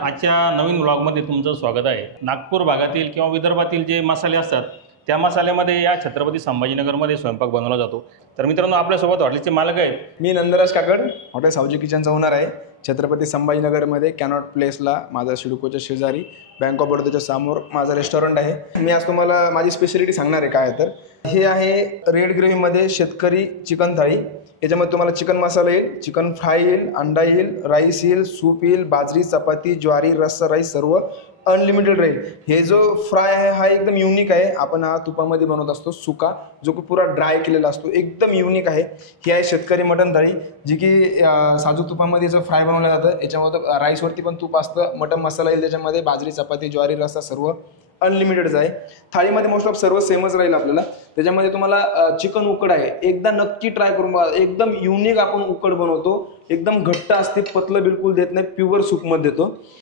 आजच्या नवीन व्लॉगमध्ये तुमचं स्वागत आहे। नागपूर भागातील किंवा विदर्भातील जे मसाले असतात त्या मसाल्यामध्ये या छत्रपती संभाजीनगरमध्ये स्वयंपाक बनवला जातो। तर मित्रांनो, आपल्यासोबत हॉटेलचे मालक आहेत। मी नंदराज काकड, हॉटेल सावजी किचनचा ओनर आहे। छत्रपती संभाजीनगरमध्ये कॅनॉट प्लेसला माझा सिडकोच्या शेजारी बँक ऑफ बडोदाच्या समोर माझा रेस्टॉरंट आहे। मी आज तुम्हाला माझी स्पेशालिटी सांगणार आहे काय तर हे आहे रेड ग्रेव्हीमध्ये शेतकरी चिकन थाळी। याच्यामध्ये तुम्हाला चिकन मसाला येईल, चिकन फ्राय येईल, अंडा येईल, राईस येईल, सूप येईल, बाजरी, चपाती, ज्वारी, रस्सा राईस सर्व अनलिमिटेड राहील। हे जो फ्राय आहे हा एकदम युनिक आहे। आपण हा तुपामध्ये बनवत असतो, सुका जो की पुरा ड्राय केलेला असतो, एकदम युनिक आहे। ही आहे शेतकरी मटन थाळी जी की साजूक तुपामध्ये याचं फ्राय बनवलं जातं। याच्यामध्ये राईसवरती पण तूप असतं, मटन मसाला येईल, त्याच्यामध्ये बाजरी, चपाती, ज्वारी, रस्सा सर्व अनलिमिटेडच आहे। थाळीमध्ये मोस्ट ऑफ सर्व सेमच राहील आपल्याला। त्याच्यामध्ये तुम्हाला चिकन उकड आहे, एकदा नक्की ट्राय करून बघा, एकदम युनिक आपण उकड बनवतो, एकदम घट्ट असते, पतलं बिलकुल देत नाही, प्युअर सूपमध्ये देतो।